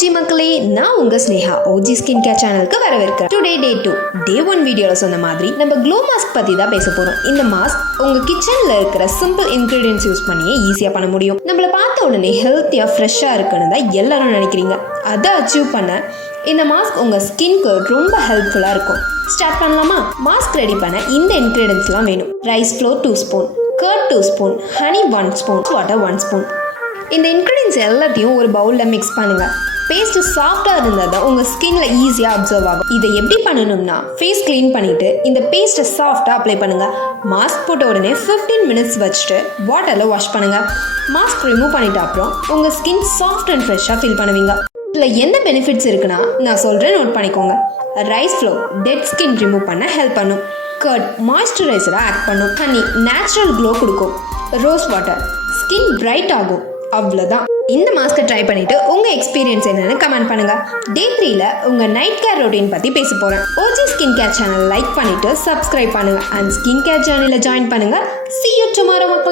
OG மக்களே, நான் உங்க ஸ்னேகா ஓஜி ஸ்கின் கேர் சேனலுக்கு வரவேற்கிறேன். டுடே டே 2 டே 1 வீடியோல சொன்ன மாதிரி நம்ம க்ளோ மாஸ்க் பத்தி தான் பேச போறோம். இந்த மாஸ்க் உங்க கிச்சன்ல இருக்கிற சிம்பிள் இன்கிரீடியன்ஸ் யூஸ் பண்ணியே ஈஸியா பண்ண முடியும். நம்மள பார்த்த உடனே ஹெல்த்தியா ஃப்ரெஷ்ஷா இருக்குன்னு தான் எல்லாரும் நினைக்கிறீங்க. அதை அச்சீவ் பண்ண இந்த மாஸ்க் உங்க ஸ்கின்க்கு ரொம்ப ஹெல்ப்ஃபுல்லா இருக்கும். ஸ்டார்ட் பண்ணலாமா? மாஸ்க் ரெடி பண்ண இந்த இன்கிரீடியன்ஸ்லாம் வேணும். Rice flour 2 spoon, curd 2 spoon, honey 1 spoon, water 1 spoon. இந்த இன்க்ரீடியன்ஸ் எல்லாத்தையும் ஒரு பவுலில் மிக்ஸ் பண்ணுங்கள். பேஸ்ட்டு சாஃப்டாக இருந்தால் தான் உங்கள் ஸ்கின்ல ஈஸியாக அப்சர்வ் ஆகும். இதை எப்படி பண்ணணும்னா, ஃபேஸ் க்ளீன் பண்ணிவிட்டு இந்த பேஸ்ட்டை சாஃப்டாக அப்ளை பண்ணுங்கள். மாஸ்க் போட்ட உடனே 15 மினிட்ஸ் வச்சுட்டு வாட்டரில் வாஷ் பண்ணுங்கள். மாஸ்க் ரிமூவ் பண்ணிட்ட அப்புறம் உங்கள் ஸ்கின் சாஃப்ட் அண்ட் ஃப்ரெஷ்ஷாக ஃபீல் பண்ணுவீங்க. இதில் என்ன பெனிஃபிட்ஸ் இருக்குன்னா நான் சொல்கிறேன், நோட் பண்ணிக்கோங்க. Rice flour dead skin remove பண்ண ஹெல்ப் பண்ணும். கர்ட் மாய்ஸ்சரைசராக ஆக்ட் பண்ணும். ஹனி நேச்சுரல் க்ளோ கொடுக்கும். ரோஸ் வாட்டர் ஸ்கின் பிரைட் ஆகும். அவ்வளோதான். இந்த மாஸ்க்கை ட்ரை பண்ணிட்டு உங்க எக்ஸ்பீரியன்ஸ் என்னன்னு கமெண்ட் பண்ணுங்க. டே 3ல உங்க நைட் கேர் ரொட்டீன் பத்தி பேச போறேன். OG skin care channel like பண்ணிட்டு சப்ஸ்கிரைப் பண்ணுங்க அண்ட் ஸ்கின் கேர் ஜர்னில ஜாயின் பண்ணுங்க. See you tomorrow.